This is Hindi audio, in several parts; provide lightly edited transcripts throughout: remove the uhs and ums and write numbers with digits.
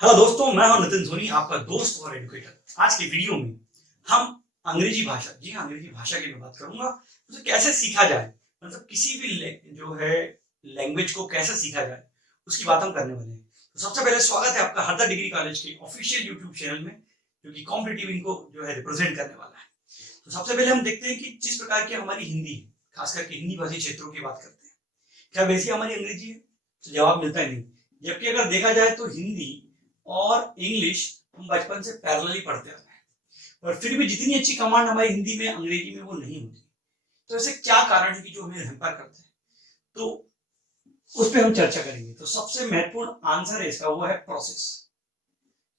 हेलो दोस्तों, मैं हूं नितिन सोनी, आपका दोस्त और एजुकेटर। आज की वीडियो में हम अंग्रेजी भाषा, जी हाँ, अंग्रेजी भाषा की मैं बात करूंगा। उसे कैसे सीखा जाए, मतलब किसी भी जो है लैंग्वेज को कैसे सीखा जाए, उसकी बात हम करने वाले हैं। तो सबसे पहले स्वागत है आपका हरदा डिग्री कॉलेज के ऑफिशियल यूट्यूब चैनल में, जो कि कॉम्पिटिटिव इनको जो है रिप्रेजेंट करने वाला है। तो सबसे पहले हम देखते हैं कि जिस प्रकार की हमारी हिंदी है, खास करके हिंदी भाषी क्षेत्रों की बात करते हैं, क्या वैसी हमारी अंग्रेजी है? तो जवाब मिलता ही नहीं। जबकि अगर देखा जाए तो हिंदी और इंग्लिश हम बचपन से पैरेलली पढ़ते आ रहे हैं, पर फिर भी जितनी अच्छी कमांड हमारी हिंदी में अंग्रेजी में वो नहीं होती। तो ऐसे क्या कारण है कि जो हमें हैम्पर करते हैं, तो उस पर हम चर्चा करेंगे। तो सबसे महत्वपूर्ण आंसर है इसका, वो है प्रोसेस।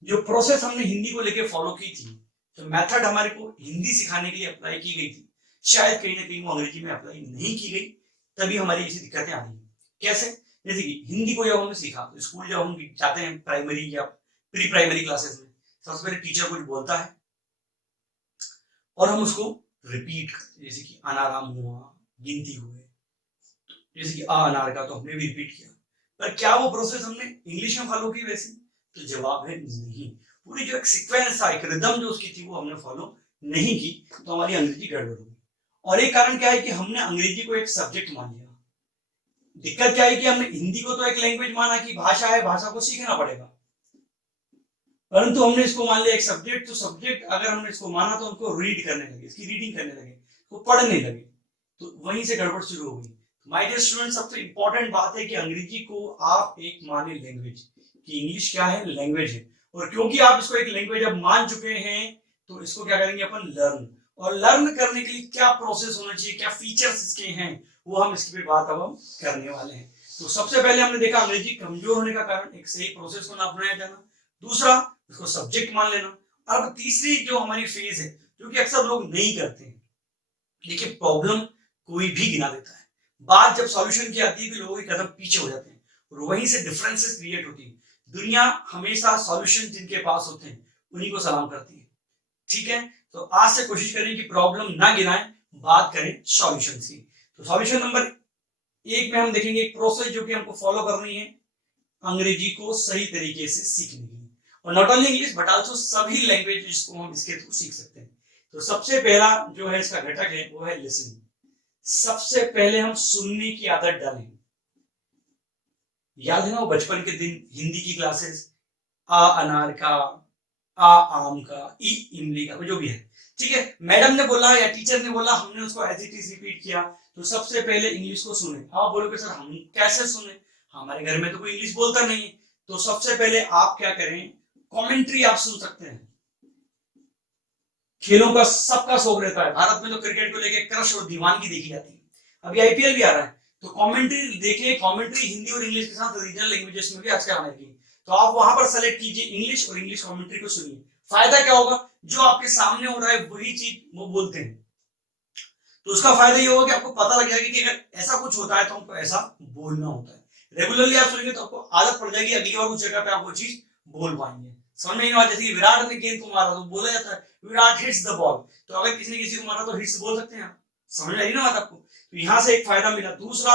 जो प्रोसेस हमने हिंदी को लेकर फॉलो की थी, जो मेथड हमारे को हिंदी सिखाने के लिए अप्लाई की गई थी, शायद कहीं ना कहीं वो अंग्रेजी में अप्लाई नहीं की गई, तभी हमारी ऐसी दिक्कतें आ रही है। कैसे? जैसे कि हिंदी को जब हमने सीखा, तो स्कूल जब हम जाते हैं प्राइमरी या प्री प्राइमरी क्लासेस में, सबसे पहले टीचर कुछ बोलता है और हम उसको रिपीट करते हैं। जैसे कि अनाराम हुआ, गिनती हुए, जैसे कि अनार का तो हमने भी रिपीट किया। पर क्या वो प्रोसेस हमने इंग्लिश में फॉलो की वैसी? तो जवाब है नहीं। पूरी जो एक सीक्वेंस था, एक रिदम जो उसकी थी, वो हमने फॉलो नहीं की, तो हमारी अंग्रेजी गड़बड़ हुई। और एक कारण क्या है कि हमने अंग्रेजी को एक सब्जेक्ट मान लिया। दिक्कत क्या है कि हमने हिंदी को तो एक लैंग्वेज माना कि भाषा है, भाषा को सीखना पड़ेगा, परंतु हमने इसको मान लिया एक सब्जेक्ट। तो सब्जेक्ट अगर हमने इसको माना, तो उनको रीड करने लगे, इसकी रीडिंग करने लगे, तो पढ़ने लगे, तो वहीं से गड़बड़ शुरू हो गई। माय डियर स्टूडेंट, सबसे इंपॉर्टेंट बात है कि अंग्रेजी को आप एक माने लैंग्वेज, कि इंग्लिश क्या है? लैंग्वेज है। और क्योंकि आप इसको एक लैंग्वेज अब मान चुके हैं, तो इसको क्या करेंगे अपन? लर्न। और लर्न करने के लिए क्या प्रोसेस होना चाहिए, क्या फीचर्स इसके हैं, वो हम इसकी बात अब हम करने वाले हैं। तो सबसे पहले हमने देखा अंग्रेजी कमजोर होने का कारण एक सही प्रोसेस को ना अपनाया जाना। दूसरा, इसको सब्जेक्ट मान लेना। अब तीसरी जो हमारी फेज है, जो कि अक्सर लोग नहीं करते हैं, देखिए प्रॉब्लम कोई भी गिना देता है, बात जब सॉल्यूशन की आती है तो लोगों के कदम पीछे हो जाते हैं और वहीं से डिफरेंसेस क्रिएट होती है। दुनिया हमेशा सॉल्यूशन जिनके पास होते हैं उन्हीं को सलाम करती है। ठीक है, तो आज से कोशिश करें कि प्रॉब्लम ना गिनाएं, बात करें सॉल्यूशन की। तो सॉल्यूशन नंबर एक में हम देखेंगे एक प्रोसेस जो कि हमको फॉलो करनी है अंग्रेजी को सही तरीके से सीखने के लिए। और not only English but also सभी लैंग्वेज को हम इसके थ्रू सीख सकते हैं। तो सबसे पहला जो है इसका घटक है, वो है लिसनिंग। सबसे पहले हम सुनने की आदत डालें। याद है ना वो बचपन के दिन, हिंदी की क्लासेस, आ अनार का, आ आम का, ई इमली का, जो भी है, ठीक है, मैडम ने बोला या टीचर ने बोला, हमने उसको एज इट इज रिपीट किया। तो सबसे पहले इंग्लिश को सुने। आप बोलोगे सर हम कैसे सुने, हमारे घर में तो कोई इंग्लिश बोलता नहीं है। तो सबसे पहले आप क्या करें, कमेंट्री आप सुन सकते हैं। खेलों का सबका शौक रहता है, भारत में तो क्रिकेट को लेकर क्रश और दीवानगी देखी जाती है। अभी आईपीएल भी आ रहा है, तो कमेंट्री देखिए। कमेंट्री हिंदी और इंग्लिश के साथ रीजनल लैंग्वेजेस में भी आजकल आने लगी, तो आप वहां पर सेलेक्ट कीजिए इंग्लिश, और इंग्लिश कमेंट्री को सुनिए। फायदा क्या होगा? जो आपके सामने हो रहा है वही चीज वो बोलते हैं, तो उसका फायदा ये होगा कि आपको पता लग जाएगा कि अगर ऐसा कुछ होता है तो हमको ऐसा बोलना होता है। रेगुलरली आप सुनेंगे तो आपको आदत पड़ जाएगी, अगली बार उस जगह पे आप वो चीज बोल पाएंगे। समझ में नहीं आता? जैसे विराट ने गेंद को मारा तो बोला जाता है विराट हिट्स द बॉल, तो अगर किसी ने किसी को मारा तो हिट्स बोल सकते हैं आप। समझ में आई ना बात आपको? तो यहां से एक फायदा मिला। दूसरा,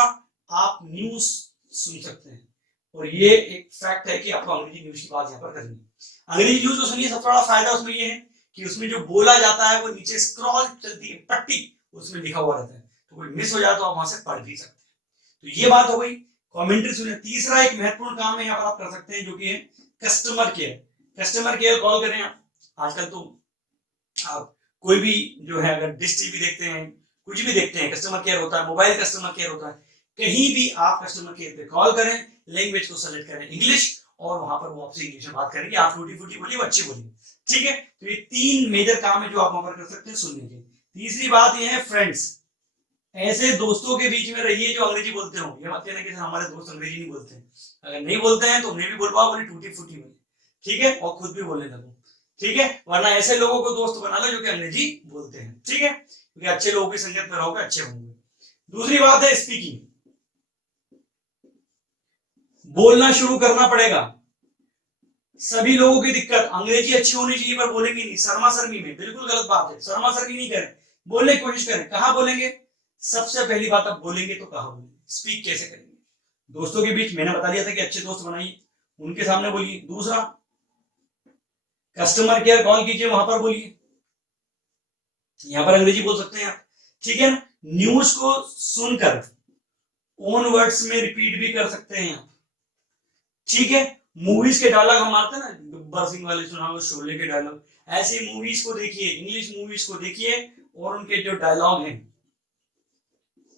आप न्यूज सुन सकते हैं, और ये एक फैक्ट है कि आपको अंग्रेजी न्यूज की बात यहाँ पर करनी है। अंग्रेजी न्यूज को सुनिए, सबसे बड़ा फायदा उसमें ये है कि उसमें जो बोला जाता है वो नीचे स्क्रॉल चलती है, पट्टी उसमें लिखा हुआ रहता है, तो कोई मिस हो जाए तो आप वहां से पढ़ भी सकते हैं। तो ये बात हो गई, कमेंट्री सुने। तीसरा एक महत्वपूर्ण काम है यहाँ पर आप कर सकते हैं, जो कि है customer care. Customer care call करें आप। आजकल तो आप कोई भी जो है, अगर डिश टीवी देखते हैं, कुछ भी देखते हैं, कस्टमर केयर होता है, मोबाइल कस्टमर केयर होता है। कहीं भी आप कस्टमर केयर पे कॉल करें, लैंग्वेज को सेलेक्ट करें इंग्लिश, और वहां पर वो आपसे इंग्लिश में बात करेंगे। आप टूटी फूटी बोलिए, अच्छी बोलिए, ठीक है। तो ये तीन मेजर काम है जो आप वहां पर कर सकते हैं सुनने के। तीसरी बात ये है फ्रेंड्स। ऐसे दोस्तों के बीच में रहिए जो अंग्रेजी बोलते हो। ये मत कहना कि हमारे दोस्त अंग्रेजी नहीं बोलते हैं। अगर नहीं बोलते हैं तो उन्हें भी बोलवाओ, बोली टूटी फूटी बोली, ठीक है, और खुद भी बोलने लगो, ठीक है। वरना ऐसे लोगों को दोस्त बना लो जो कि अंग्रेजी बोलते हैं, ठीक है, क्योंकि अच्छे लोगों की संगत में रहोगे, अच्छे होंगे। दूसरी बात है स्पीकिंग। बोलना शुरू करना पड़ेगा। सभी लोगों की दिक्कत, अंग्रेजी अच्छी होनी चाहिए पर बोलेंगे नहीं, शर्मा शर्मी में, बिल्कुल गलत बात है। शर्मा शर्मी नहीं करें, बोलने की कोशिश करें। कहां बोलेंगे? सबसे पहली बात, आप बोलेंगे तो कहां बोलेंगे, स्पीक कैसे करेंगे? दोस्तों के बीच मैंने बता दिया था कि अच्छे दोस्त बनाइए, उनके सामने बोलिए। दूसरा, कस्टमर केयर कॉल कीजिए, वहां पर बोलिए, यहां पर अंग्रेजी बोल सकते हैं आप, ठीक है ना। न्यूज को सुनकर ओन वर्ड्स में रिपीट भी कर सकते हैं आप, ठीक है। मूवीज के डायलॉग हम आते हैं ना, गब्बर सिंह वाले सुना हो, शोले के डायलॉग, ऐसे मूवीज को देखिए, इंग्लिश मूवीज को देखिए और उनके जो डायलॉग हैं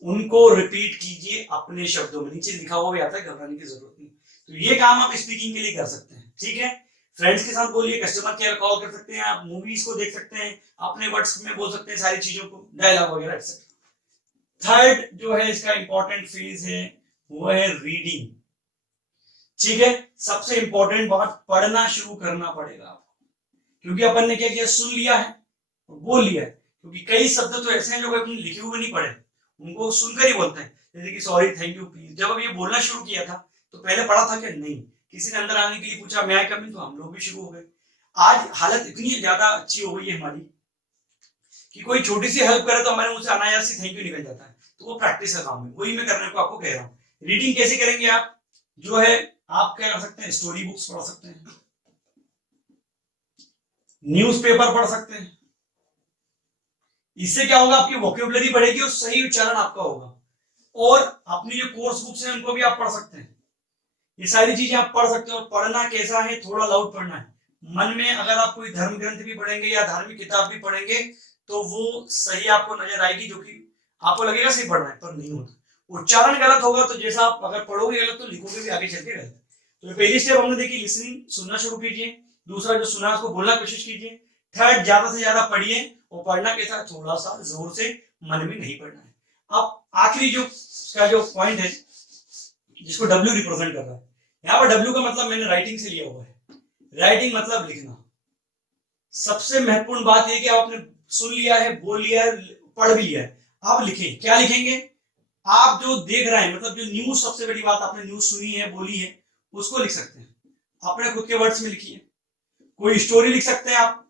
उनको रिपीट कीजिए अपने शब्दों में, नीचे लिखा हुआ भी आता है, घबराने की जरूरत नहीं। तो ये काम आप स्पीकिंग के लिए कर सकते हैं, ठीक है। फ्रेंड्स के साथ बोलिए, कस्टमर केयर कॉल कर सकते हैं आप, मूवीज को देख सकते हैं, अपने वर्ड्स में बोल सकते हैं सारी चीजों को, डायलॉग वगैरह एक्सेट्रा। थर्ड जो है इसका इंपॉर्टेंट फेज है वो है रीडिंग, ठीक है। सबसे इंपॉर्टेंट बात, पढ़ना शुरू करना पड़ेगा आपको, क्योंकि अपन ने क्या किया, सुन लिया है और बोल लिया है। क्योंकि कई शब्द तो ऐसे हैं जो अपने लिखे हुए नहीं पढ़े, उनको सुनकर ही बोलते हैं, जैसे कि सॉरी, थैंक यू, प्लीज। जब अब ये बोलना शुरू किया था तो पहले पढ़ा था कि नहीं, किसी ने अंदर आने के लिए पूछा मैं आई कम इन, तो हम लोग भी शुरू हो गए। आज हालत इतनी ज्यादा अच्छी हो गई है हमारी कि कोई छोटी सी हेल्प करे तो हमारे मुंह से अनायास ही थैंक यू निकल जाता है। तो वो प्रैक्टिस का काम है, वही मैं करने को आपको कह रहा हूँ। रीडिंग कैसे करेंगे आप, जो है आप क्या कर सकते हैं, स्टोरी बुक्स पढ़ सकते हैं, न्यूज़पेपर पढ़ सकते हैं। इससे क्या होगा, आपकी वोकैबुलरी बढ़ेगी और सही उच्चारण आपका होगा। और अपनी जो कोर्स बुक्स हैं उनको भी आप पढ़ सकते हैं, ये सारी चीजें आप पढ़ सकते हो। पढ़ना कैसा है, थोड़ा लाउड पढ़ना है मन में। अगर आप कोई धर्म ग्रंथ भी पढ़ेंगे या धार्मिक किताब भी पढ़ेंगे तो वो सही आपको नजर आएगी, जो कि आपको लगेगा सही पढ़ रहा है, पर नहीं होता। उच्चारण गलत होगा तो जैसा आप अगर पढ़ोगे गलत तो लिखोगे भी आगे चल के गलत। तो पहली स्टेप हमने देखी, लिसनिंग, सुनना शुरू कीजिए। दूसरा जो सुना उसको बोलना कोशिश कीजिए। थर्ड, ज्यादा से ज्यादा पढ़िए, और पढ़ना कैसा, थोड़ा सा जोर से, मन में नहीं पढ़ना है। अब आखिरी जो इसका जो पॉइंट है जिसको डब्ल्यू रिप्रेजेंट कर रहा है, यहाँ पर डब्ल्यू का मतलब मैंने राइटिंग से लिया हुआ है। राइटिंग मतलब लिखना। सबसे महत्वपूर्ण बात यह कि आपने सुन लिया है, बोल लिया है, पढ़ भी लिया है, अब लिखें। क्या लिखेंगे, आप जो देख रहे हैं, मतलब जो न्यूज, सबसे बड़ी बात, आपने न्यूज सुनी है, बोली है, उसको लिख सकते हैं, अपने खुद के वर्ड्स में लिखिए। कोई स्टोरी लिख सकते हैं आप,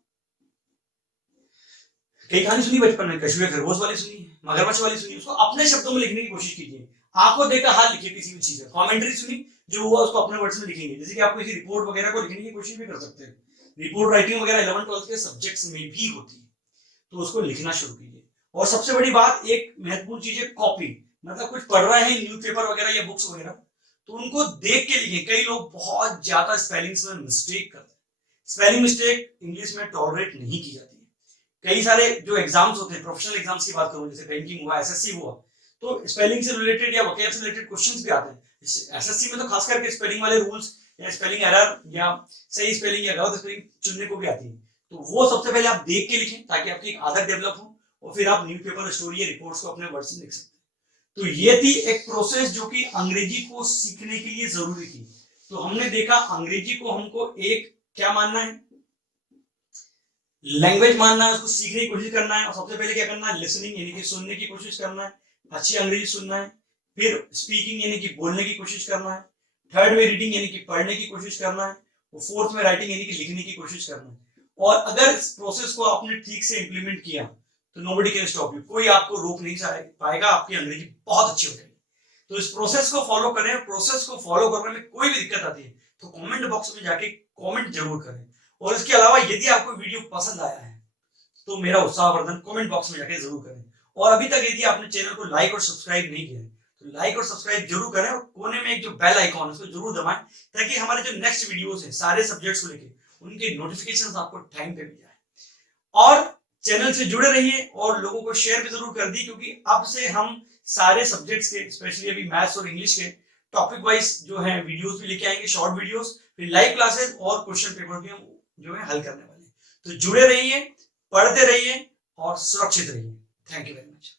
कई कहानी सुनी बचपन में, कछुए खरगोश वाली सुनी है, मगरमच्छ वाली सुनी, उसको अपने शब्दों में लिखने की कोशिश कीजिए। आंखों देखा हाल लिखिए किसी भी चीज का। कमेंट्री सुनी, जो हुआ उसको अपने वर्ड्स में लिखेंगे। जैसे कि आप किसी रिपोर्ट वगैरह को लिखने की कोशिश भी कर सकते हैं, रिपोर्ट राइटिंग वगैरह 11th-12th के सब्जेक्ट्स में भी होती है, तो उसको लिखना शुरू कीजिए। और सबसे बड़ी बात, एक महत्वपूर्ण चीज है कॉपी, मतलब कुछ पढ़ रहे हैं न्यूज़पेपर वगैरह या बुक्स वगैरह, तो उनको देख के लिखिए। कई लोग बहुत ज्यादा स्पेलिंग्स में मिस्टेक करते हैं, स्पेलिंग मिस्टेक इंग्लिश में टॉलरेट नहीं की जाती है। कई सारे जो एग्जाम्स होते हैं, प्रोफेशनल एग्जाम्स की बात करूं, जैसे बैंकिंग हुआ, एसएससी हुआ, तो स्पेलिंग से रिलेटेड या वोकैब से रिलेटेड क्वेश्चंस भी आते हैं। एसएससी में तो खास करके स्पेलिंग वाले रूल्स या स्पेलिंग एरर या सही स्पेलिंग या गलत स्पेलिंग चुनने को भी आती है। तो वो सबसे पहले आप देख के लिखें ताकि आपकी एक आदत डेवलप हो, और फिर आप न्यूज़पेपर, स्टोरी या रिपोर्ट्स को अपने वर्ड से लिख सकते हैं। तो ये थी एक प्रोसेस जो कि अंग्रेजी को सीखने के लिए जरूरी थी। तो हमने देखा अंग्रेजी को हमको एक क्या मानना है, लैंग्वेज मानना है, उसको सीखने की कोशिश करना है। और सबसे पहले क्या करना है, लिसनिंग यानी कि सुनने की कोशिश करना है, अच्छी अंग्रेजी सुनना है। फिर स्पीकिंग यानी कि बोलने की कोशिश करना है। थर्ड में रीडिंग यानी कि पढ़ने की कोशिश करना है। और फोर्थ में राइटिंग यानी कि लिखने की कोशिश करना है। और अगर इस प्रोसेस को आपने ठीक से इंप्लीमेंट किया तो नोबडी कैन स्टॉप यू, कोई आपको रोक नहीं पाएगा, आपकी अंग्रेजी बहुत अच्छी हो जाएगी। तो इस प्रोसेस को फॉलो करें। प्रोसेस को फॉलो करने में कोई भी दिक्कत आती है तो कमेंट बॉक्स में जाके कमेंट जरूर करें। और इसके अलावा यदि आपको वीडियो पसंद आया है तो मेरा उत्साहवर्धन कमेंट बॉक्स में जाके जरूर करें। और अभी तक यदि आपने चैनल को लाइक और सब्सक्राइब नहीं किया है तो लाइक और सब्सक्राइब जरूर करें, और कोने में एक जो बेल आइकॉन है उसको जरूर दबाएं, ताकि हमारे जो नेक्स्ट वीडियोस हैं सारे सब्जेक्ट्स को लेके उनके नोटिफिकेशंस आपको टाइम पे मिल जाए। और चैनल से जुड़े रहिए और लोगों को शेयर भी जरूर कर दी, क्योंकि अब से हम सारे सब्जेक्ट्स के, स्पेशली अभी मैथ्स और इंग्लिश के टॉपिक वाइज जो है वीडियोस भी लेके आएंगे, शॉर्ट वीडियोस, फिर लाइव क्लासेस और क्वेश्चन पेपर भी हम जो है हल करने वाले हैं। तो जुड़े रहिए, पढ़ते रहिए और सुरक्षित रहिए। Thank you very much.